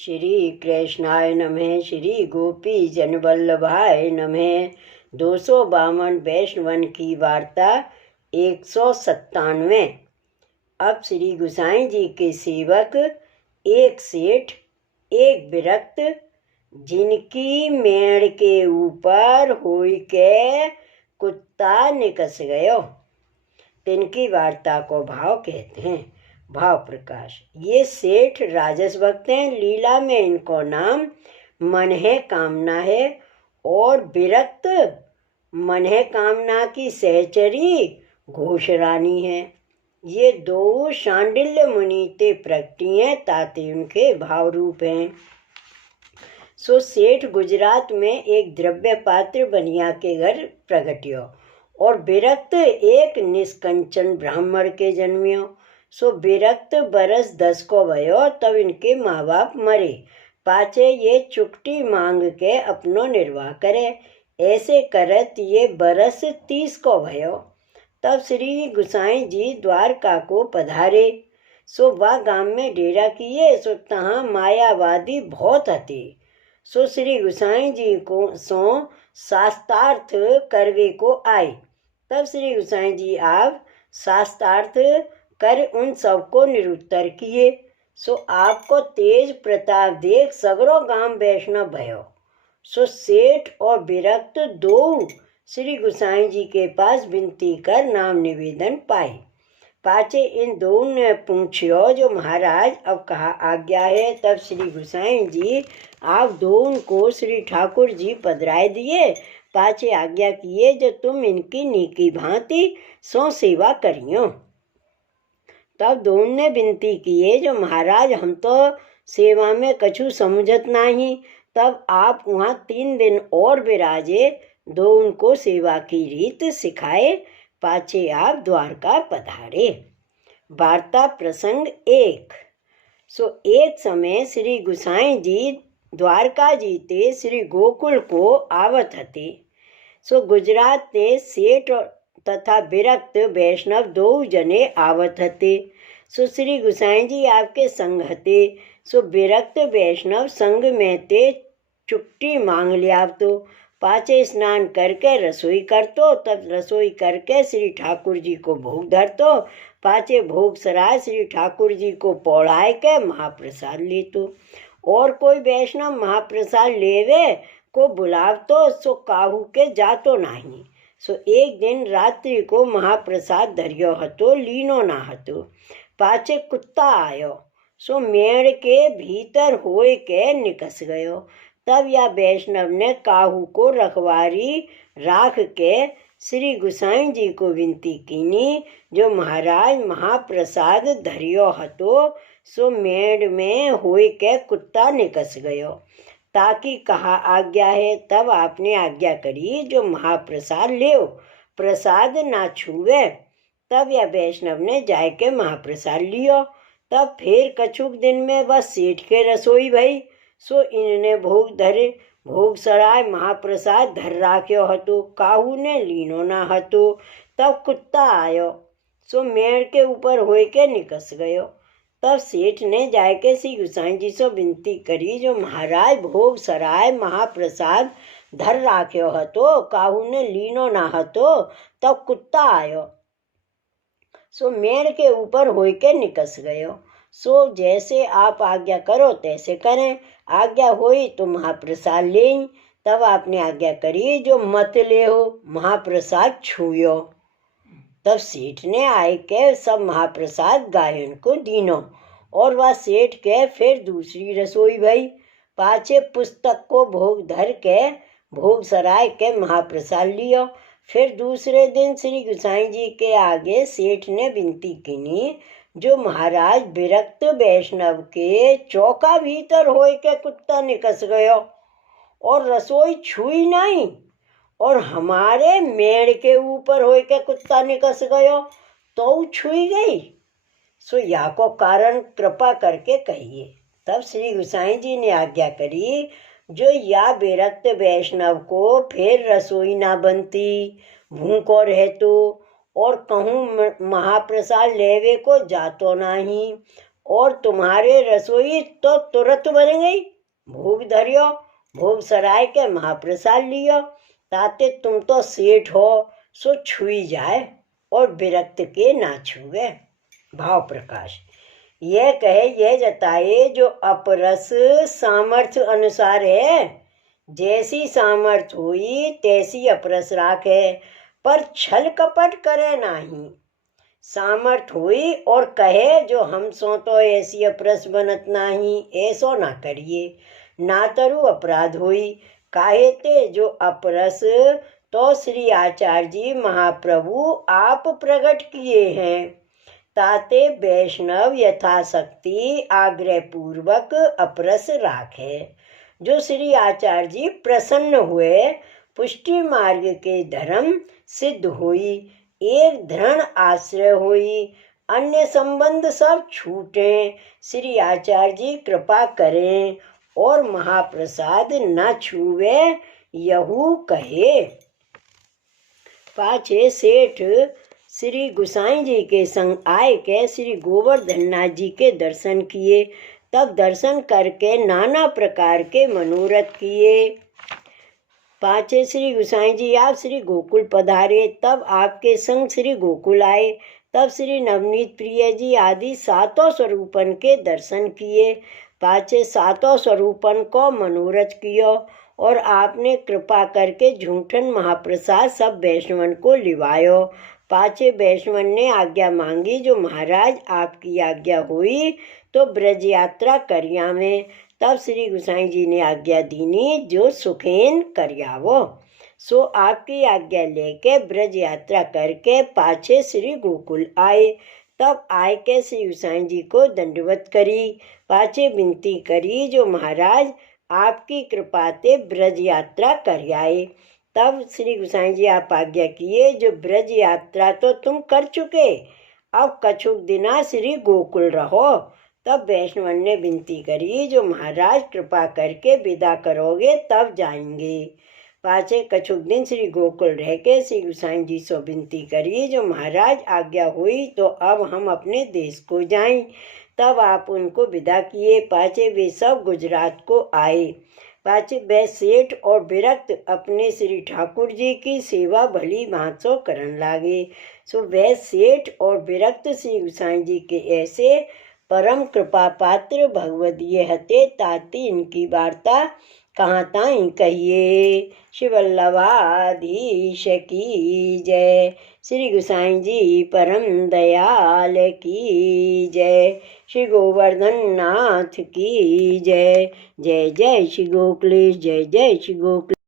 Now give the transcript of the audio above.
श्री कृष्णाय नमः। श्री गोपी जनवल्लभाय नमः। 252 वैष्णवन की वार्ता 197। अब श्री गुसाई जी के सेवक एक सेठ एक विरक्त जिनकी मेड़ के ऊपर होई के कुत्ता निकस गयो, तिनकी वार्ता को भाव कहते हैं। भाव प्रकाश। ये सेठ राजस भक्त हैं। लीला में इनको नाम मन है कामना है और विरक्त मन है कामना की सहचरी घोषरानी है। ये दो शांडिल्य मुनि ते प्रगटी हैं, ताते उनके भाव रूप हैं। सो सेठ गुजरात में एक द्रव्य पात्र बनिया के घर प्रगट्यो और विरक्त एक निष्कंचन ब्राह्मण के जन्मियो। सो विरक्त बरस 10 को भयो तब इनके माँ बाप मरे। पाचे ये चुकटी मांग के अपनो निर्वाह करे। ऐसे करत ये बरस 30 को भयो तब श्री गुसाई जी द्वारका को पधारे। सो वह गांव में डेरा किए। सो तहाँ मायावादी बहुत हते। सो श्री गुसाई जी को सो शास्त्रार्थ करवे को आए। तब श्री गुसाई जी आप शास्त्रार्थ कर उन सबको निरुत्तर किए। सो आपको तेज प्रताप देख सगरो गांव वैष्णव भयो। सो सेठ और विरक्त दो श्री गुसाई जी के पास विनती कर नाम निवेदन पाए। पाचे इन दो ने पूछियो जो महाराज अब कहा आज्ञा है। तब श्री गुसाई जी आप दोनों को श्री ठाकुर जी पधराए दिए। पाचे आज्ञा किए जो तुम इनकी नीकी भांति सो सेवा करियो। तब दोनों ने विनती किए जो महाराज हम तो सेवा में कछु समझत नहीं। तब आप वहाँ 3 दिन और विराजे, दोनों को सेवा की रीत सिखाए। पाछे आप द्वारका पधारे। वार्ता प्रसंग 1। सो एक समय श्री गुसाई जी द्वारका जीते श्री गोकुल को आवत हते। सो गुजरात ते सेठ तथा विरक्त वैष्णव 2 जने आवत हते। सो श्री गुसाई जी आपके संग हते। सो विरक्त वैष्णव संग में ते चुट्टी मांग लिया। तो पाचे स्नान करके रसोई करतो। तब रसोई करके श्री ठाकुर जी को भोग धरतो। पाचे भोग सराय श्री ठाकुर जी को पौड़ाए के महाप्रसाद लेतो। और कोई वैष्णव महाप्रसाद लेवे को बुलावतो सो काहू के जातो नहीं। सो एक दिन रात्रि को महाप्रसाद धरियो हतो, लीनो ना हतो। पाचे कुत्ता आयो। सो मेड़ के भीतर होए के निकस गयो। तब या वैष्णव ने काहू को रखवारी राख के श्री गुसाई जी को विनती कीनी जो महाराज महाप्रसाद धरियो हतो सो मेड़ में होए के कुत्ता निकस गयो, ताकि कहा आज्ञा है। तब आपने आज्ञा करी जो महाप्रसाद लेओ, प्रसाद ना छूवे। तब या वैष्णव ने जाय के महाप्रसाद लियो। तब फिर कछुक दिन में वह सेठ के रसोई भई। सो इनने भोग धरे। भोग सराय महाप्रसाद धर राख्यो हतो, काहू ने लीनो ना हतो। तब कुत्ता आयो। सो मेड़ के ऊपर होए के निकस गयो। तब सेठ ने जाके श्री गुसाई जी से विनती करी जो महाराज भोग सराय महाप्रसाद धर राख्यो हतो, काहू ने लीनो ना हतो। तब कुत्ता आयो। सो मेड़ के ऊपर होए के निकस गयो। सो जैसे आप आज्ञा करो तैसे करें। आज्ञा होई तो महाप्रसाद लें। तब आपने आज्ञा करी जो मत ले हो महाप्रसाद छूयो। तब सेठ ने आए के सब महाप्रसाद गायन को दीनो और वह सेठ के फिर दूसरी रसोई भई। पाछे पुस्तक को भोग धर के भोग सराय के महाप्रसाद लियो। फिर दूसरे दिन श्री गुसाई जी के आगे सेठ ने विनती कीनी जो महाराज विरक्त वैष्णव के चौका भीतर होए के कुत्ता निकस गयो और रसोई छुई नहीं, और हमारे मेड़ के ऊपर होए के कुत्ता निकस गयो तो छुई गई। सो या को कारण कृपा करके कहिए। तब श्री गुसाई जी ने आज्ञा करी जो या विरक्त वैष्णव को फिर रसोई ना बनती, भूखो रहतो और कहूँ महाप्रसाद लेवे को जातो नहीं, और तुम्हारे रसोई तो तुरंत बन गई। भोग धरियो, भोग सराय के महाप्रसाद लियो, ताते तुम तो सेठ हो सो छुई जाए और विरक्त के ना छुए। भाव प्रकाश। यह कहे यह जताए जो अपरस सामर्थ्य अनुसार है, जैसी सामर्थ्य हुई तैसी अपरस राखे, पर छल कपट करे नाही। सामर्थ हुई और कहे जो हम सो तो ऐसी अपरस बनत नाही, ऐसो ना करिए, ना तरु अपराध हुई। काहे ते जो अपरस तो श्री आचार्य जी महाप्रभु आप प्रकट किए हैं, ताते वैष्णव यथाशक्ति आग्रह पूर्वक अपरस राखे। जो श्री आचार्य जी प्रसन्न हुए, पुष्टि मार्ग के धर्म सिद्ध हुई, एक दृढ़ आश्रय हुई, अन्य संबंध सब छूटे, श्री आचार्य जी कृपा करें और महाप्रसाद न छूवे, यहू कहे। पाछे सेठ श्री गुसाई जी के संग आए के श्री गोवर्धन नाथ जी के दर्शन किए। तब दर्शन करके नाना प्रकार के मनोरथ किए। पाछे श्री गुसाई जी आप श्री गोकुल पधारे, तब आपके संग श्री गोकुल आए। तब श्री नवनीत प्रिय जी आदि सातों स्वरूपन के दर्शन किए। पाछे सातों स्वरूपन को मनोरथ कियो और आपने कृपा करके झूठन महाप्रसाद सब वैष्णवन को लिवायो। पाछे वैष्णवन ने आज्ञा मांगी जो महाराज आपकी आज्ञा हुई तो ब्रज यात्रा करिया में। तब श्री गुसाई जी ने आज्ञा दीनी जो सुखेन करियावो। सो आपकी आज्ञा लेके ब्रज यात्रा करके पाछे श्री गोकुल आए। तब आए के श्री गुसाई जी को दंडवत करी, पाछे विनती करी जो महाराज आपकी कृपा ते ब्रज यात्रा कर आए। तब श्री गुसाई जी आप आज्ञा किए जो ब्रज यात्रा तो तुम कर चुके, अब कछुक दिना श्री गोकुल रहो। तब वैष्णवन ने विनती करी जो महाराज कृपा करके विदा करोगे तब जाएंगे। पाछे कछुक दिन श्री गोकुल रह के श्री गुसाई जी से विनती करी जो महाराज आज्ञा हुई तो अब हम अपने देश को जाएं। तब आप उनको विदा किए। पाछे वे सब गुजरात को आए। पाछे वह सेठ और विरक्त अपने श्री ठाकुर जी की सेवा भली भांत सो करन लागे। सो वह सेठ और विरक्त श्री गुसाई जी के ऐसे परम कृपा पात्र भगवदीय हते, ताती इनकी वार्ता कहाँ ताई कहिए। शिव वल्लभाधीश की जय। श्री गुसाई जी परम दयाल की जय। श्री गोवर्धन नाथ की जय। जय जय श्री गोकुलेश, जय जय श्री गोकुलेश।